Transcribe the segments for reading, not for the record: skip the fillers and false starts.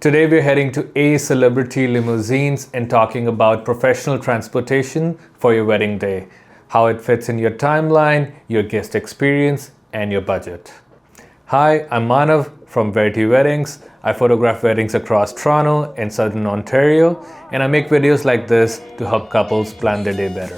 Today we're heading to A Celebrity Limousines and talking about professional transportation for your wedding day, how it fits in your timeline, your guest experience, and your budget. Hi, I'm Manav from Verity Weddings. I photograph weddings across Toronto and Southern Ontario, and I make videos like this to help couples plan their day better.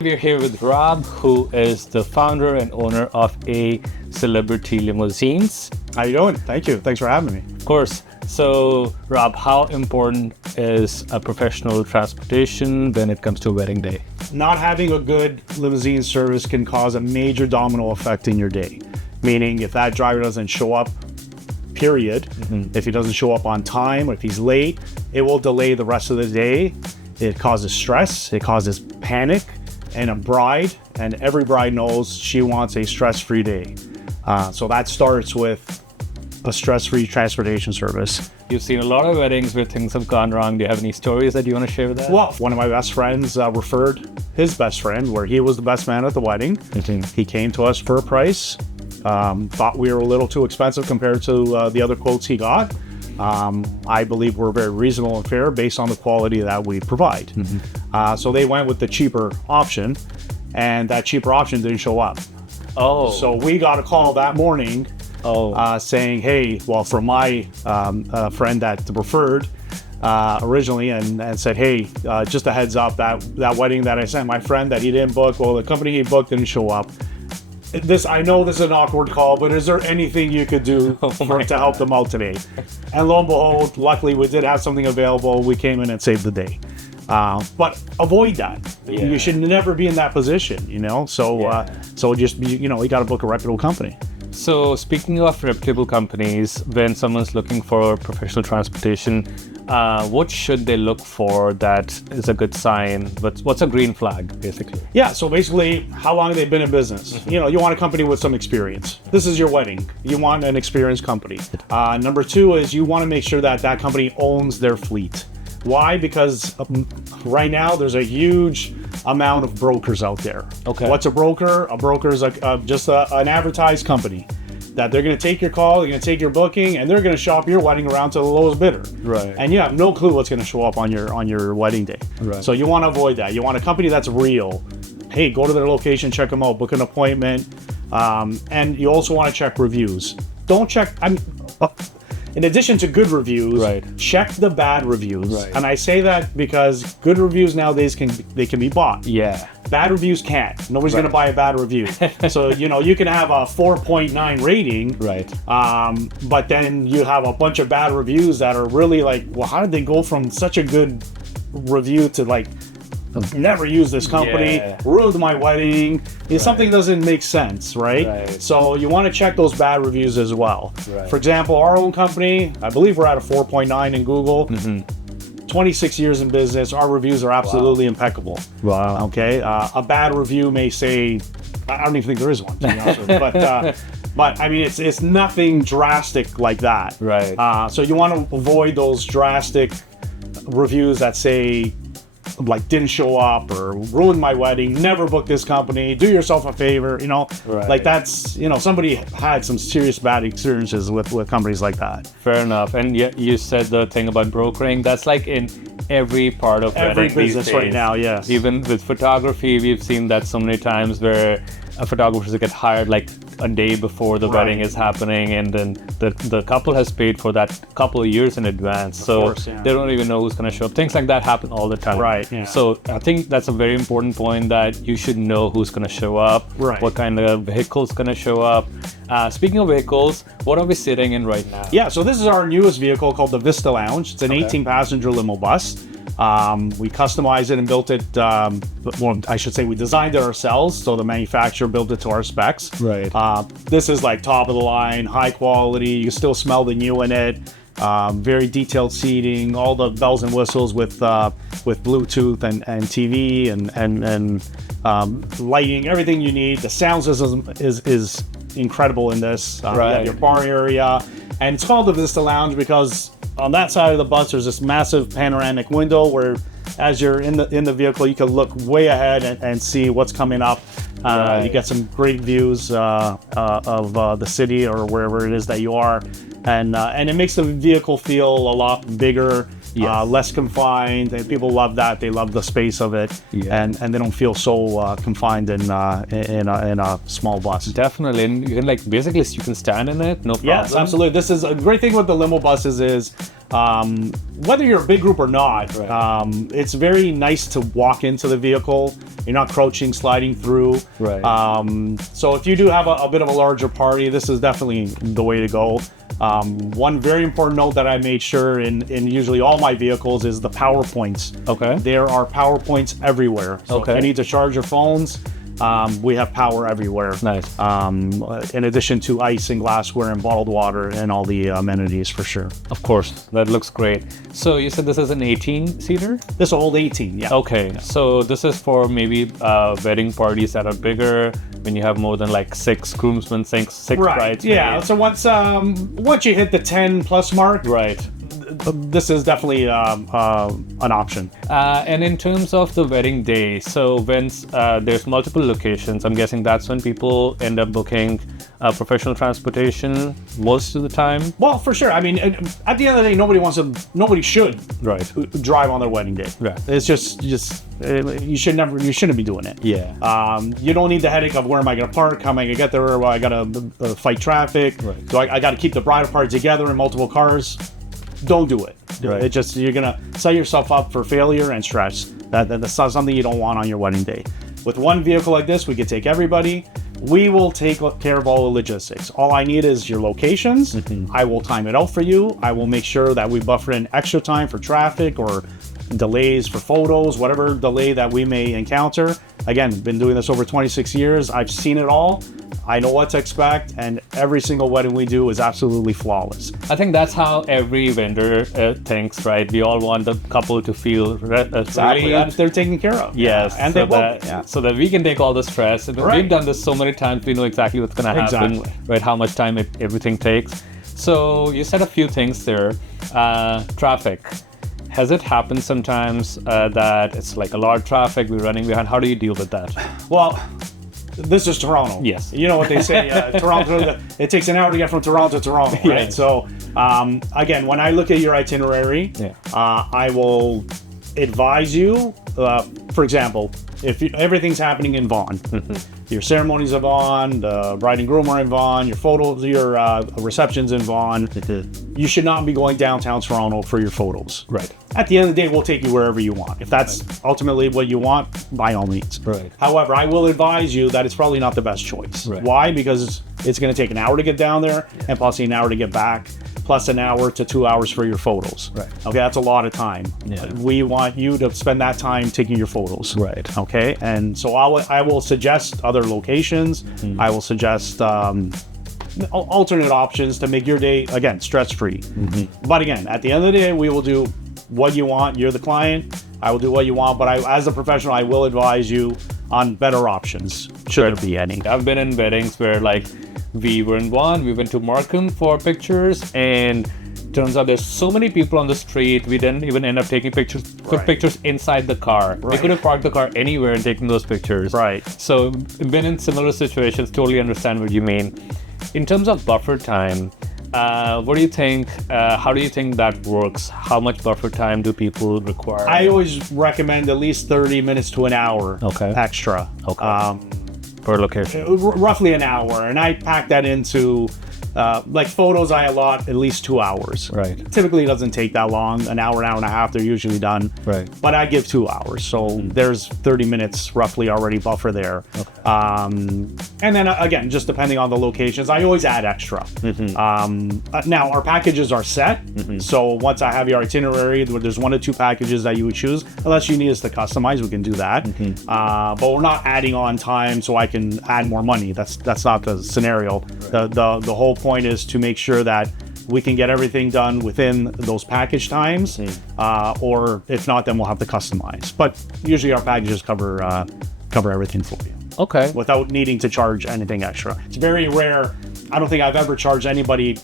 We're here with Rob, who is the founder and owner of A Celebrity Limousines. How you doing? Thank you. Thanks for having me. Of course. So, Rob, how important is a professional transportation when it comes to a wedding day? Not having a good limousine service can cause a major domino effect in your day. Meaning, if that driver doesn't show up, period, if he doesn't show up on time or if he's late, it will delay the rest of the day. It causes stress, it causes panic. And a bride, and every bride knows she wants a stress-free day. So that starts with a stress-free transportation service. You've seen a lot of weddings where things have gone wrong. Do you have any stories that you want to share with us? Well, one of my best friends referred his best friend, where he was the best man at the wedding. He came to us for a price, thought we were a little too expensive compared to the other quotes he got. I believe we're very reasonable and fair based on the quality that we provide. So they went with the cheaper option, and that cheaper option didn't show up. Oh. So we got a call that morning saying, hey, well, from my friend that referred originally and said, hey, just a heads up, that wedding that I sent my friend that he didn't book, well, the company he booked didn't show up. I know this is an awkward call, but is there anything you could do to help them out today? And lo and behold, luckily we did have something available. We came in and saved the day. But avoid that. Yeah. You should never be in that position, you know? So just, you got to book a reputable company. So speaking of reputable companies, when someone's looking for professional transportation, what should they look for that is a good sign? What's a green flag, basically? Yeah, so basically, how long have they been in business? You want a company with some experience. This is your wedding. You want an experienced company. Number two is you want to make sure that company owns their fleet. Why? Because right now there's a huge amount of brokers out there. Okay. What's a broker? A broker is just an advertised company that they're going to take your call, they're going to take your booking, and they're going to shop your wedding around to the lowest bidder. Right. And you have no clue what's going to show up on your wedding day. Right. So you want to avoid that. You want a company that's real. Hey, go to their location, check them out, book an appointment, and you also want to check reviews. Don't check. In addition to good reviews, right, check the bad reviews. Right. And I say that because good reviews nowadays can be bought. Yeah. Bad reviews can't. Nobody's going to buy a bad review. So, you can have a 4.9 rating. Right. But then you have a bunch of bad reviews that are really like, well, how did they go from such a good review to like, never use this company, ruined my wedding. Something doesn't make sense, right? So you want to check those bad reviews as well. Right. For example, our own company, I believe we're at a 4.9 in Google. 26 years in business, our reviews are absolutely impeccable. Wow. Okay, a bad review may say, I don't even think there is one, to be honest with you. But I mean, it's nothing drastic like that. Right. So you want to avoid those drastic reviews that say, like, didn't show up or ruined my wedding, never book this company, do yourself a favor, Right. like that's, somebody had some serious bad experiences with companies like that. Fair enough. And yet you said the thing about brokering, that's like in every part of Every wedding these business days. right now, yes. Even with photography, we've seen that so many times where photographers get hired like a day before the wedding is happening, and then the couple has paid for that couple of years in advance, so they don't even know who's going to show up. Things like that happen all the time. Right. Yeah. So I think that's a very important point, that you should know who's going to show up, what kind of vehicle is going to show up. Speaking of vehicles, what are we sitting in right now? Yeah, so this is our newest vehicle called the Vista Lounge. It's an 18-passenger limo bus. We customized it and built it, well, I should say we designed it ourselves, so the manufacturer built it to our specs. Right. This is like top of the line, high quality. You can still smell the new in it. Very detailed seating, all the bells and whistles with Bluetooth and TV and lighting, everything you need. The sound system is incredible in this. You Right. have your bar area, and it's called the Vista Lounge because on that side of the bus there's this massive panoramic window where, as you're in the vehicle, you can look way ahead and see what's coming up. Right. You get some great views of the city or wherever it is that you are, and it makes the vehicle feel a lot bigger. Yes. Less confined, and people love that. They love the space of it, Yeah. and they don't feel so confined in a small bus. Definitely, and you can basically you can stand in it, no problem. Yes, absolutely. This is a great thing with the limo buses is whether you're a big group or not, Right. it's very nice to walk into the vehicle. You're not crouching, sliding through. Right. So if you do have a bit of a larger party, this is definitely the way to go. One very important note that I made sure in usually all my vehicles is the power points. Okay. There are power points everywhere. So Okay. if you need to charge your phones, we have power everywhere. Nice. In addition to ice and glassware and bottled water and all the amenities for sure. Of course, that looks great. So you said this is an 18-seater? This will hold 18, yeah. Okay, so this is for maybe wedding parties that are bigger, when you have more than 6 groomsmen, six Right. brides. Yeah. So once you hit the 10 plus mark, Right. this is definitely an option. And in terms of the wedding day, so when there's multiple locations, I'm guessing that's when people end up booking professional transportation most of the time. Well, for sure. I mean, at the end of the day, nobody should Right. drive on their wedding day. Right. It's just you shouldn't be doing it. Yeah. You don't need the headache of where am I going to park, how am I going to get there, well, I got to fight traffic. Right. Do I got to keep the bridal party together in multiple cars? Don't do it. Right. You're gonna set yourself up for failure and stress. That's not something you don't want on your wedding day. With one vehicle like this, we can take everybody. We will take care of all the logistics. All I need is your locations. I will time it out for you. I will make sure that we buffer in extra time for traffic or delays for photos, whatever delay that we may encounter. Again, been doing this over 26 years. I've seen it all. I know what to expect, and every single wedding we do is absolutely flawless. I think that's how every vendor thinks, right? We all want the couple to feel Exactly, that they're taken care of. Yes, and so they will. that, Yeah. so that we can take all the stress. And Right. We've done this so many times, we know exactly what's going to happen, Exactly. right? How much time everything takes. So you said a few things there. Traffic. Has it happened sometimes that it's a lot of traffic, we're running behind? How do you deal with that? Well, this is Toronto. Yes. You know what they say, Toronto, it takes an hour to get from Toronto to Toronto, right? Yes. So, again, when I look at your itinerary, Yeah. I will advise you, for example, if everything's happening in Vaughan, your ceremonies are Vaughan, the bride and groom are in Vaughan, your photos, your reception's in Vaughan, you should not be going downtown Toronto for your photos. Right. At the end of the day, we'll take you wherever you want. If that's ultimately what you want, by all means. Right. However, I will advise you that it's probably not the best choice. Right. Why? Because it's going to take an hour to get down there and possibly an hour to get back, plus an hour to 2 hours for your photos. Right. Okay, that's a lot of time. Yeah. We want you to spend that time taking your photos. Right. Okay, and so I will suggest other locations. I will suggest alternate options to make your day, again, stress-free. But again, at the end of the day, we will do what you want. You're the client. I will do what you want, but as a professional, I will advise you on better options, should there be any. I've been in weddings where we were in one, we went to Markham for pictures, and turns out there's so many people on the street, we didn't even end up taking pictures, took Right. pictures inside the car. We Right. could have parked the car anywhere and taken those pictures. Right. So been in similar situations, totally understand what you mean. In terms of buffer time, what do you think, how do you think that works? How much buffer time do people require? I always recommend at least 30 minutes to an hour extra. Okay. Per location. Roughly an hour, and I pack that into photos. I allot at least 2 hours. Right. Typically, it doesn't take that long. An hour and a half, they're usually done. Right. But I give 2 hours, so there's 30 minutes roughly already buffer there. Okay. And then again, just depending on the locations, I always add extra. Now our packages are set, so once I have your itinerary, there's 1 or 2 packages that you would choose. Unless you need us to customize, we can do that. But we're not adding on time so I can add more money. That's not the scenario. Right. The whole point is to make sure that we can get everything done within those package times, or if not, then we'll have to customize. But usually our packages cover everything for you. Okay. without needing to charge anything extra. It's very rare. I don't think I've ever charged anybody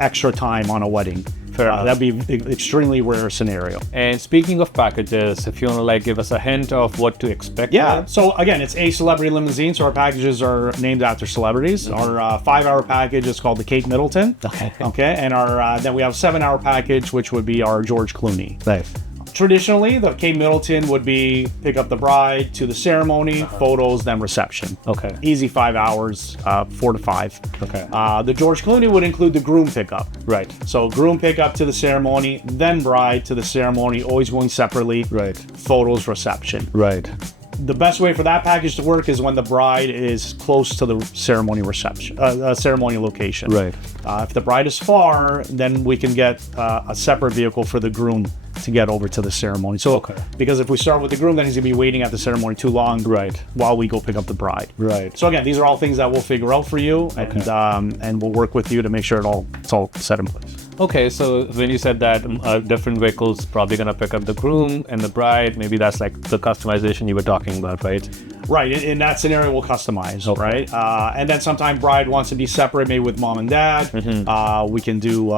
extra time on a wedding. Fair enough. That'd be an extremely rare scenario. And speaking of packages, if you want to like give us a hint of what to expect. Yeah. there. So again, it's A Celebrity Limousines. So our packages are named after celebrities. Our 5-hour package is called the Kate Middleton. Okay. And our then we have a 7-hour package, which would be our George Clooney. Nice. Traditionally, the Kate Middleton would be pick up the bride to the ceremony, photos, then reception. Okay. Easy 5 hours, 4 to 5. Okay. The George Clooney would include the groom pickup. Right. So groom pickup to the ceremony, then bride to the ceremony, always going separately. Right. Photos, reception. Right. The best way for that package to work is when the bride is close to the ceremony reception, ceremony location. Right. If the bride is far, then we can get a separate vehicle for the groom to get over to the ceremony. So, because if we start with the groom, then he's gonna be waiting at the ceremony too long. Right. While we go pick up the bride. Right. So again, these are all things that we'll figure out for you, and we'll work with you to make sure it's all set in place. Okay, so when you said that different vehicles probably gonna pick up the groom and the bride, maybe that's like the customization you were talking about, right? Right. In that scenario, we'll customize. Right. And then sometimes bride wants to be separate, maybe with mom and dad. We can do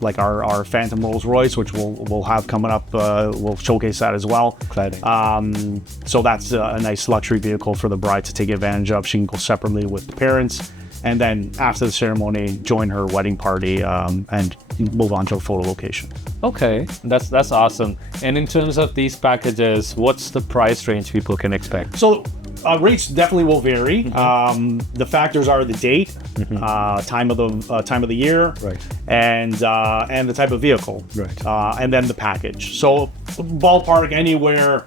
like our Phantom Rolls Royce, which we'll have coming up. We'll showcase that as well. Exciting. So that's a nice luxury vehicle for the bride to take advantage of. She can go separately with the parents, and then after the ceremony, join her wedding party and move on to a photo location. Okay, that's awesome. And in terms of these packages, what's the price range people can expect? So rates definitely will vary. The factors are the date, time of the year, Right. and the type of vehicle, Right. And then the package. So ballpark anywhere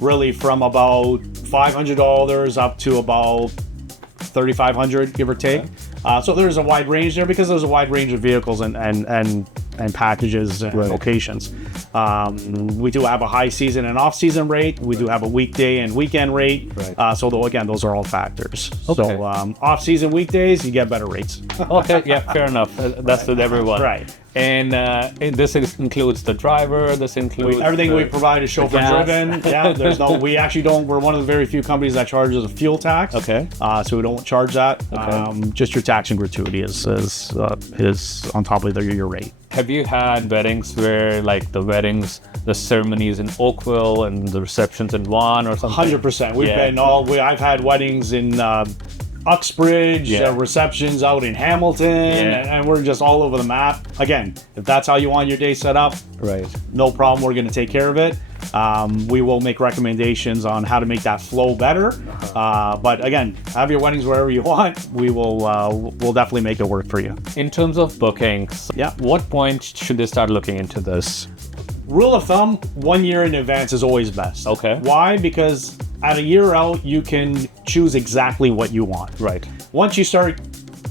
really from about $500 up to about $3,500, give or take. So there's a wide range there because there's a wide range of vehicles and packages and locations. We do have a high season and off season rate. We do have a weekday and weekend rate. Right. So again, those are all factors. Okay. So off season weekdays, you get better rates. Okay, yeah, fair enough. That's with everyone. Right. And this includes the driver. This includes Everything we provide is chauffeur driven. Yeah, there's no. We actually don't. We're one of the very few companies that charges a fuel tax. Okay. So we don't charge that. Okay. Just your tax and gratuity is on top of your rate. Have you had weddings where like the ceremonies in Oakville and the receptions in Vaughan or something? 100%. We've been I've had weddings in Uxbridge, receptions out in Hamilton, and we're just all over the map. Again, if that's how you want your day set up, Right. no problem. We're going to take care of it. We will make recommendations on how to make that flow better. But again, have your weddings wherever you want. We'll definitely make it work for you. In terms of bookings, what point should they start looking into this? Rule of thumb, 1 year in advance is always best. Okay. Why? Because at a year out, you can choose exactly what you want. Right. Once you start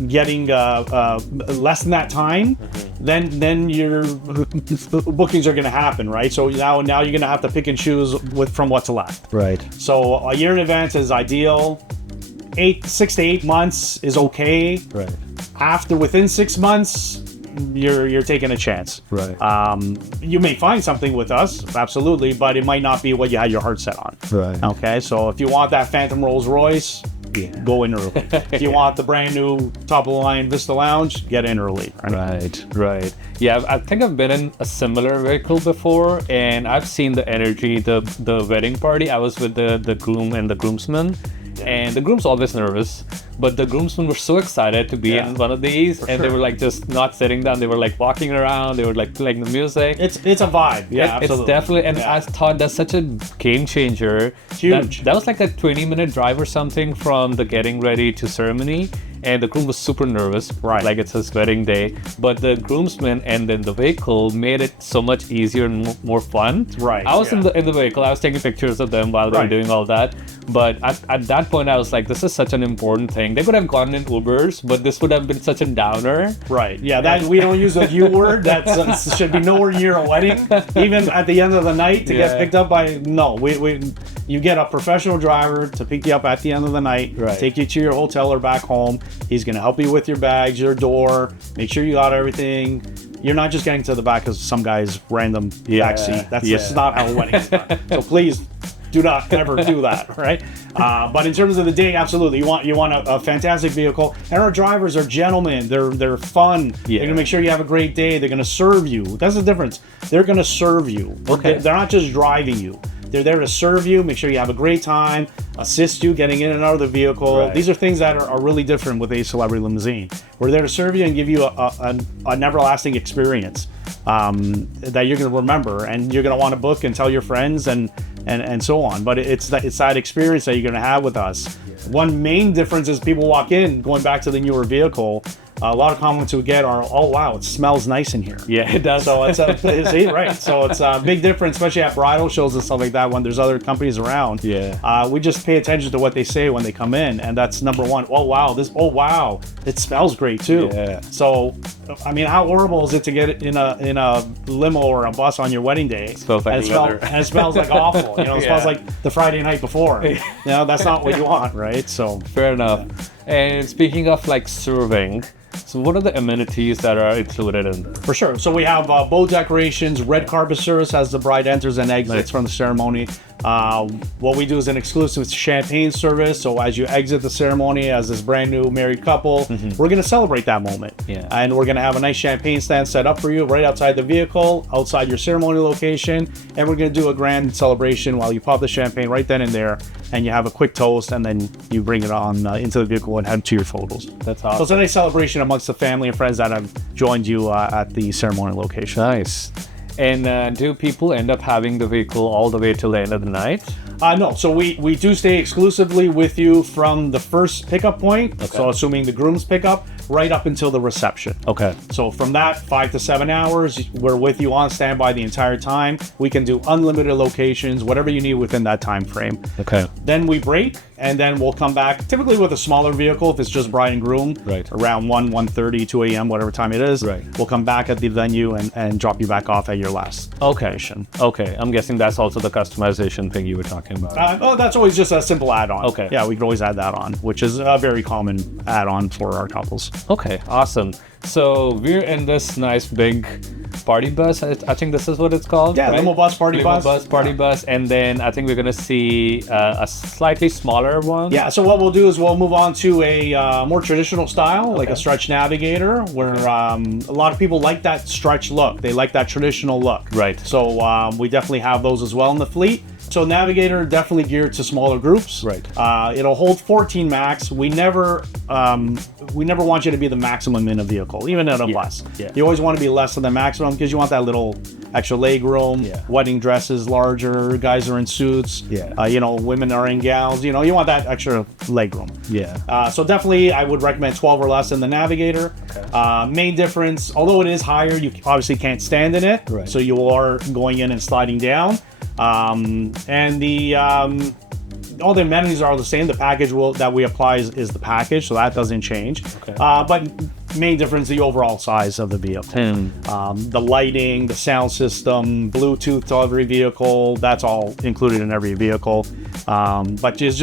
getting less than that time, then your bookings are going to happen, right? So now you're going to have to pick and choose from what's left. Right. So a year in advance is ideal. 6 to 8 months is okay. Right. Within 6 months, you're taking a chance. Right. You may find something with us, absolutely, but it might not be what you had your heart set on. Right. Okay, so if you want that Phantom Rolls Royce, go in early. If you want the brand new top of the line Vista Lounge, get in early. Right. Yeah, I think I've been in a similar vehicle before, and I've seen the energy, the wedding party. I was with the groom and the groomsmen, and the groom's always nervous, but the groomsmen were so excited to be in one of these, and they were like just not sitting down. They were like walking around. They were like playing the music. It's a vibe. Yeah, absolutely. It's definitely, and I thought that's such a game changer. Huge. That was like a 20-minute drive or something from the getting ready to ceremony. And the groom was super nervous, like it's his wedding day. But the groomsmen and then the vehicle made it so much easier and more fun. Right. I was in the vehicle. I was taking pictures of them while they were doing all that. But at that point, I was like, this is such an important thing. They could have gone in Ubers, but this would have been such a downer. Right. Yeah. That we don't use the U word. That should be nowhere near a wedding. Even at the end of the night to get picked up by you get a professional driver to pick you up at the end of the night, take you to your hotel or back home. He's going to help you with your bags, your door, make sure you got everything. You're not just getting to the back of some guy's random back seat. That's not how a wedding is done. So please, do not ever do that, right? But in terms of the day, absolutely, you want a fantastic vehicle, and our drivers are gentlemen. They're fun. They're gonna make sure you have a great day. They're gonna serve you. That's the difference. They're gonna serve you. Okay. They're not just driving you. They're there to serve you, make sure you have a great time, assist you getting in and out of the vehicle. Right. These are things that are really different with A Celebrity Limousine. We're there to serve you and give you an everlasting experience that you're going to remember, and you're going to want to book and tell your friends and so on. But it's that experience that you're going to have with us. Yeah. One main difference is people walk in, going back to the newer vehicle, a lot of comments we get are, "Oh wow, it smells nice in here." Yeah, it does. So it's right. So it's a big difference, especially at bridal shows and stuff like that. When there's other companies around, we just pay attention to what they say when they come in, and that's number one. Oh wow, it smells great too. Yeah. So, I mean, how horrible is it to get in a limo or a bus on your wedding day? It smells like and it smells like awful. You know, it smells like the Friday night before. You know, that's not what you want, right? So fair enough. And speaking of like serving, so what are the amenities that are included in this? For sure. So we have bow decorations, red carpet service as the bride enters and exits from the ceremony. What we do is an exclusive champagne service. So as you exit the ceremony as this brand new married couple, we're going to celebrate that moment. Yeah. And we're going to have a nice champagne stand set up for you right outside the vehicle, outside your ceremony location. And we're going to do a grand celebration while you pop the champagne right then and there. And you have a quick toast, and then you bring it on into the vehicle and head to your photos. That's awesome. So it's a nice celebration amongst the family and friends that have joined you at the ceremony location. Nice. And do people end up having the vehicle all the way till the end of the night? No. So we do stay exclusively with you from the first pickup point. Okay. So assuming the groom's pickup, right up until the reception. Okay. So from that 5 to 7 hours, we're with you on standby the entire time. We can do unlimited locations, whatever you need within that time frame. Okay. Then we break, and then we'll come back, typically with a smaller vehicle if it's just bride and groom. Right. Around 1:30, 2 a.m., whatever time it is. Right. We'll come back at the venue and drop you back off at your last location. Okay. I'm guessing that's also the customization thing you were talking about. That's always just a simple add-on. Okay. Yeah, we can always add that on, which is a very common add-on for our couples. Okay, awesome. So we're in this nice big party bus. I think this is what it's called. Yeah, right? limo bus, party bus. Party bus. And then I think we're going to see a slightly smaller one. Yeah, so what we'll do is we'll move on to a more traditional style, like a stretch navigator, where a lot of people like that stretch look. They like that traditional look. Right. So we definitely have those as well in the fleet. So Navigator definitely geared to smaller groups. Right. It'll hold 14 max. We never want you to be the maximum in a vehicle, even in a bus. Yeah. You always want to be less than the maximum because you want that little extra leg room. Yeah. Wedding dresses larger. Guys are in suits. Yeah. Women are in gowns. You want that extra leg room. Yeah. So definitely, I would recommend 12 or less in the Navigator. Okay. Main difference, although it is higher, you obviously can't stand in it. Right. So you are going in and sliding down. And all the amenities are the same. The package that we apply is the package, so that doesn't change. Okay. But main difference, the overall size of the vehicle. The lighting, the sound system, Bluetooth to every vehicle, that's all included in every vehicle. But it's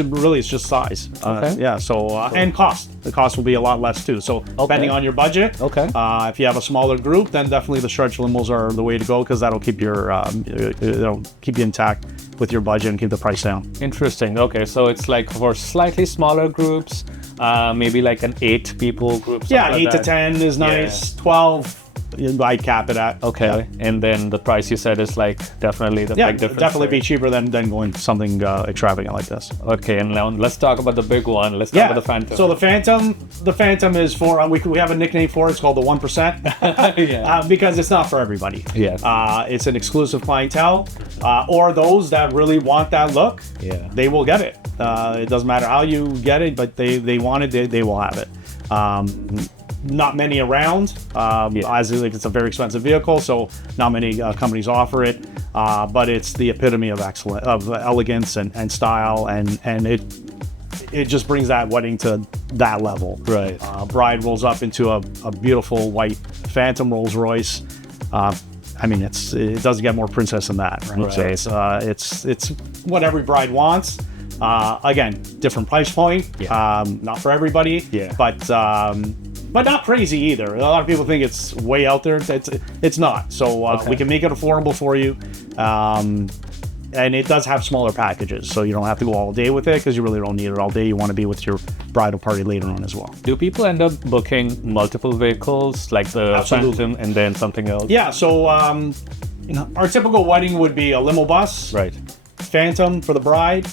just size. Okay. Yeah. So and cost. The cost will be a lot less too. So depending on your budget. Okay. If you have a smaller group, then definitely the stretch limos are the way to go because that'll keep it'll keep you intact with your budget and keep the price down. Interesting. Okay, so it's like for slightly smaller groups, maybe like an 8 people group. Yeah, 8 like to that. 10 is nice. 12, I'd cap it at. Okay, Yeah. and then the price you said is like definitely the Yeah, big difference. definitely there. be cheaper than going something extravagant like this. Okay, and now let's talk about the big one. Let's talk about the Phantom. So the Phantom is for we have a nickname for it. It's called the 1%. Yeah. Because it's not for everybody. Yeah. It's an exclusive clientele, or those that really want that look. Yeah. They will get it. It doesn't matter how you get it, but they want it. They will have it. Not many around, as it's a very expensive vehicle, so not many companies offer it. But it's the epitome of elegance and style, and it just brings that wedding to that level. Right. Bride rolls up into a beautiful white Phantom Rolls Royce. It doesn't get more princess than that, right? Right. So it's what every bride wants. Again, different price point. Yeah. Not for everybody. Yeah. But not crazy either. A lot of people think it's way out there. It's not. So we can make it affordable for you. and it does have smaller packages, so you don't have to go all day with it because you really don't need it all day. You want to be with your bridal party later on as well. Do people end up booking multiple vehicles, like the Phantom and then something else? Yeah, so our typical wedding would be a limo bus, Right. Phantom for the bride,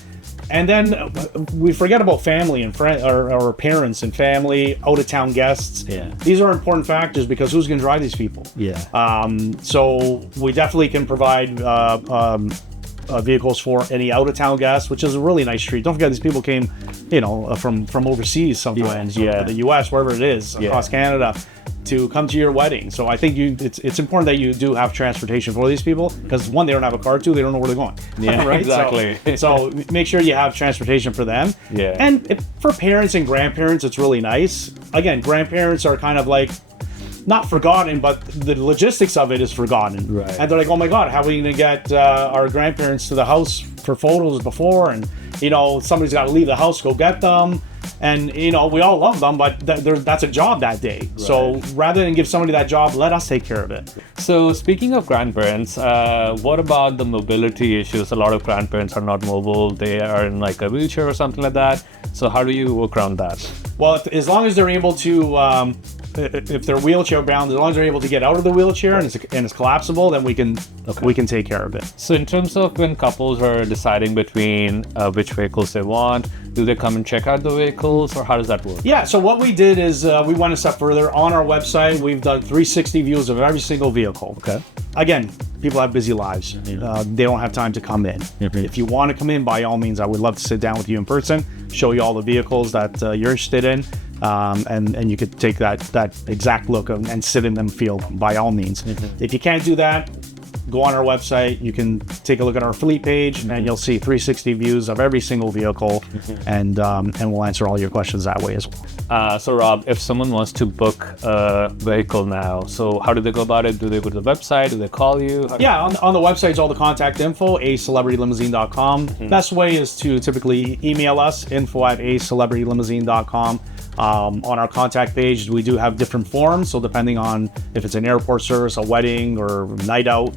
and then we forget about family and friends, or parents and family, out-of-town guests. Yeah. These are important factors because who's going to drive these people? Yeah. So we definitely can provide vehicles for any out-of-town guests, which is a really nice treat. Don't forget, these people came, from overseas sometimes, the U.S., wherever it is, across Canada, to come to your wedding. So I think it's important that you do have transportation for these people, because one, they don't have a car, two, they don't know where they're going. Yeah, right? exactly. So make sure you have transportation for them. Yeah. And for parents and grandparents, it's really nice. Again, grandparents are kind of like not forgotten, but the logistics of it is forgotten. Right. And they're like, oh my God, how are we going to get our grandparents to the house for photos before? And, somebody's got to leave the house to go get them. And, we all love them, but that's a job that day. Right. So rather than give somebody that job, let us take care of it. So speaking of grandparents, what about the mobility issues? A lot of grandparents are not mobile. They are in like a wheelchair or something like that. So how do you work around that? Well, as long as they're able to, if they're wheelchair bound, as long as they're able to get out of the wheelchair and it's collapsible, then we can take care of it. So in terms of when couples are deciding between which vehicles they want, do they come and check out the vehicles, or how does that work? Yeah, so what we did is we went a step further. On our website, we've done 360 views of every single vehicle. Okay. Again, people have busy lives. They don't have time to come in. If you want to come in, by all means, I would love to sit down with you in person, show you all the vehicles that you're interested in, and you could take that exact look and sit in them field, by all means. If you can't do that, go on our website. You can take a look at our fleet page, and you'll see 360 views of every single vehicle, and we'll answer all your questions that way as well. So Rob, if someone wants to book a vehicle now, so how do they go about it? Do they go to the website? Do they call you? Yeah, on the website is all the contact info, acelebrityLimousine.com. Best way is to typically email us, info@acelebrityLimousine.com. On our contact page, we do have different forms. So depending on if it's an airport service, a wedding, or night out,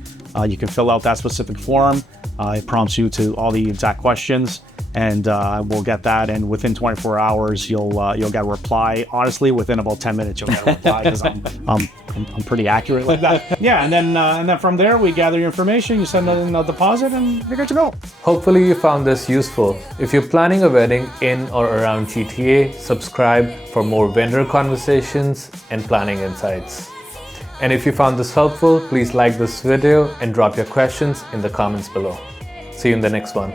you can fill out that specific form. It prompts you to all the exact questions, and we'll get that. And within 24 hours, you'll get a reply. Honestly, within about 10 minutes, you'll get a reply, because I'm pretty accurate like that. Yeah, and then from there, we gather your information. You send in a deposit, and you're good to go. Hopefully you found this useful. If you're planning a wedding in or around GTA, subscribe for more vendor conversations and planning insights. And if you found this helpful, please like this video and drop your questions in the comments below. See you in the next one.